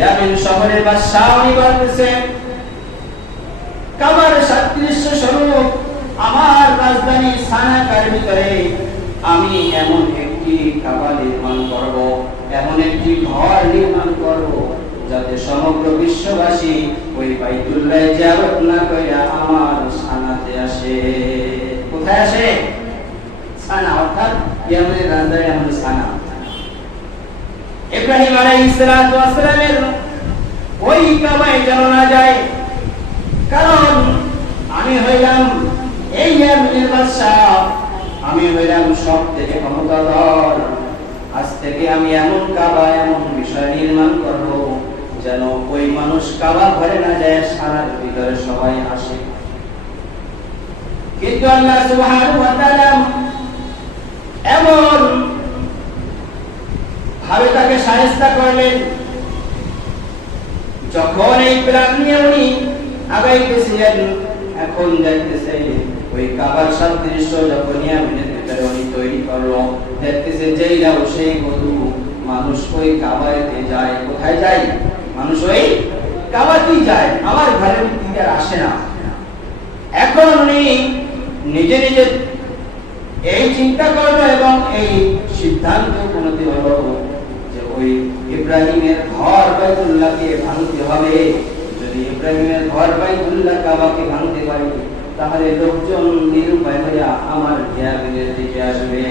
ইয়ামেন শহরের বাদশা উনি বলতেছেন, কাবার সাদৃশ্য স্বরূপ আমার রাজধানী সানাকার ভিতরে আমি এমন একটি কাবা নির্মাণ করব, এমন একটি ঘর নির্মাণ করব, যাতে সমগ্র বিশ্ববাসী ওই বাইতুল্লাহ জিয়ারত না কইরা আমার সানাতে আসে। কোথায় আসে? সানা, অর্থাৎ ইয়ামেনের রাজধানী আমাদের সানা। ইব্রাহিম আলাইহিস সালাতু ওয়াস সালামের ওই কাবায় যেন না যায়, কারণ আমি হইলাম এই ইয়ামেনের বাদশা, আমি হইলাম সব থেকে ক্ষমতাধর। আজ থেকে আমি এমন কাবা, এমন বিষয় নির্মাণ করব যেন ওই মানুষ কাবা ঘরে না যায়, সারার ভিতরে সবাই আসে। কিন্তু আল্লাহ সুবহানাহু ওয়া তাআলা এমন ভাবে তাকে শায়েস্তা করলেন, যখন এই প্ল্যান নিয়ে উনি আগাইতেছিলেন, এখন দেখতেছে ওই কাবার সাদৃশ্য যখন ইয়ামেনের ভিতরে উনি তৈরি করলো, দেখতেছে যেই যাও সেই বধূ মানুষ ওই কাবাতে যায়। কোথায় যায়? মানুষ ওই কাবাতেই যায়, আমার ঘরের দিকে আসে না। এখন উনি নিজে নিজে এই চিন্তা করলো এবং এই সিদ্ধান্ত উপনীত হলো যে ওই ইব্রাহিমের ঘর বাইতুল্লাহকে ভাঙতে হবে। যদি ইব্রাহিমের ঘর বাইতুল্লাহ কাবাকে ভাঙতে পারে, তাহলে লোকজন নিরুপায় হয়ে আমার ইয়ামেনের দিকে আসবে।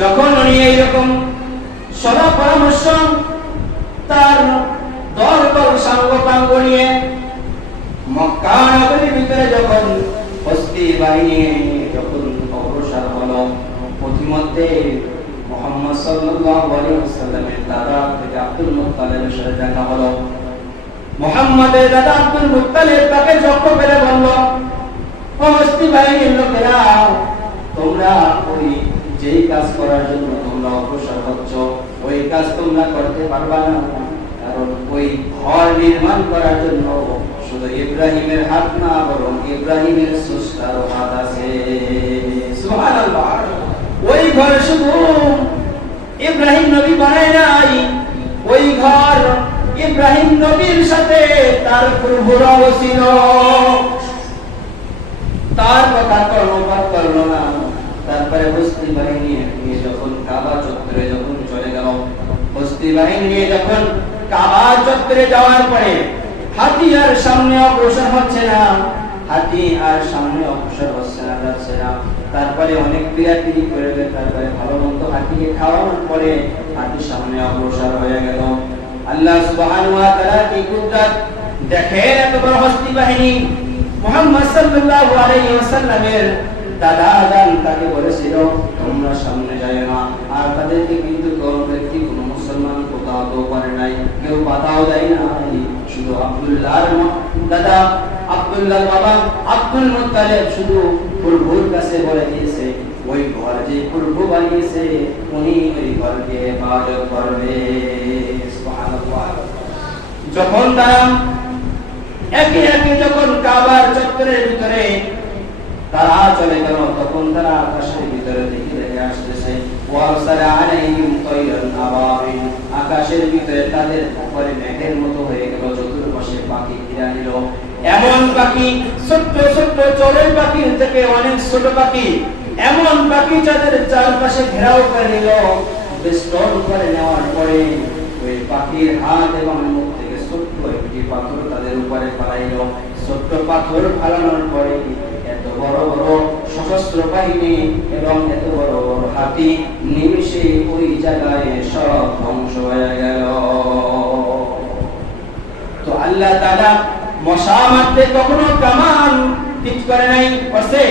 যখন উনি এইরকম সদা পরামর্শ তার দরবার সাঙ্গ নিয়ে মক্কা নগরীর ভিতরে যখন হস্তি বাহিনী যখন অগ্রসর হলো, পথিমধ্যে মুহাম্মদ সাল্লাল্লাহু আলাইহি ওয়াসাল্লামের দাদা থেকে আব্দুল মুত্তালিবের সাথে দেখা হলো। মুহাম্মাদের দাদা আব্দুল মুত্তালিব তাকে লক্ষ্য করে বলল, ও হস্তি বাহিনীর লোকেরা, তোমরা ওই যেই কাজ করার জন্য তোমরা অগ্রসর হচ্ছ, ওই কাজ তোমরা করতে পারবা না, কারণ ওই ঘর নির্মাণ করার জন্য শুধু ইব্রাহিমের হাত না, বরং ইব্রাহিমের স্রষ্টারও হাত আছে। সুবহানাল্লাহ। ওই ঘর শুধু ইব্রাহিম নবী বানায় নাই, ওই ঘর ইব্রাহিম নবীর সাথে তার পূর্বরাও ছিল। তার কথা কর্ণপাত করলো না। তারপরে হস্তি বাহিনী নিয়ে যখন কাবা চত্বরে যখন চলে গেল, হস্তি বাহিনী নিয়ে যখন কাবা চত্বরে যাওয়ার পরে হাতি আর সামনে অগ্রসর হচ্ছে না, হাতি আর সামনে অগ্রসর হচ্ছে না, যাচ্ছে না। তারপরে অনেক পিরাপিরি করে তারপরে ভালো মন্দ হাতিকে খাওয়ানোর পরে হাতি সামনে অগ্রসর হয়ে গেল। আল্লাহ সুবহানাহু ওয়া তাআলা কি কুদরত দেখেন, এত বড় হস্তি বাহিনী। মুহাম্মদ সাল্লাল্লাহু আলাইহি ওয়াসাল্লামের দাদা জান তাকে বলেছিল তোমরা সামনে যায় না, আর তাদেরকে কিন্তু কোন ব্যক্তি কোন মুসলমান কোথাও তো করে নাই, কেউ বাধাও দেয় না। শুধু আব্দুল্লাহর দাদা আব্দুল্লাহর বাবা আব্দুল মুত্তালিব শুধু প্রভুর কাছে বলে দিয়েছে ওই ঘর যে প্রভু বানিয়েছে উনি ওই ঘরকে ইবাদত করবে। সুবহানাল্লাহ। যখন তারা একে একে যখন কাবার চত্বরের ভিতরে তারা চলে গেল, তখন তারা আকাশের ভিতরে দেখে আসতেছে ওয়ারসালা আলাইহিম তায়রান আবাবিল, আকাশের ভিতরে তাদের উপরে মেঘের মতো হয়ে গেল, চতুর্পাশে পাখি ঘিরে নিল। এমন পাখি, ছোট্ট ছোট্ট চড়ুই পাখির থেকে অনেক ছোট পাখি, এমন পাখি যাদের চারপাশে ঘেরাও করে নিল। বেষ্টন করে নেওয়ার পরে ওই পাখির হাত এবং মুখ থেকে ছোট্ট একটি পাথর তাদের উপরে ফালাইল। ছোট্ট পাথর ফালানোর পরে এত বড় বড় সশস্ত্র বাহিনী এবং এত বড় বড় হাতি নিমিষে ওই জায়গায় সব ধ্বংস হয়ে গেল। তো আল্লাহ তাআলা মশা মারতে কখনো কামান ঠিক করে নাই, করছে।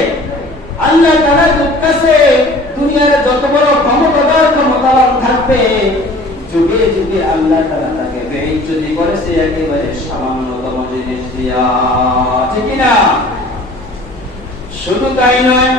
আল্লাহ তাআলা দুঃখে দুনিয়ার যত বড় ক্ষমতাবান থাকবে, যুগে যুগে আল্লাহ তাআলা তাকে বেইজ্জতি করেছে একেবারে সামান্যতম জিনিস দিয়া, ঠিক না? শুধু তাই নয়,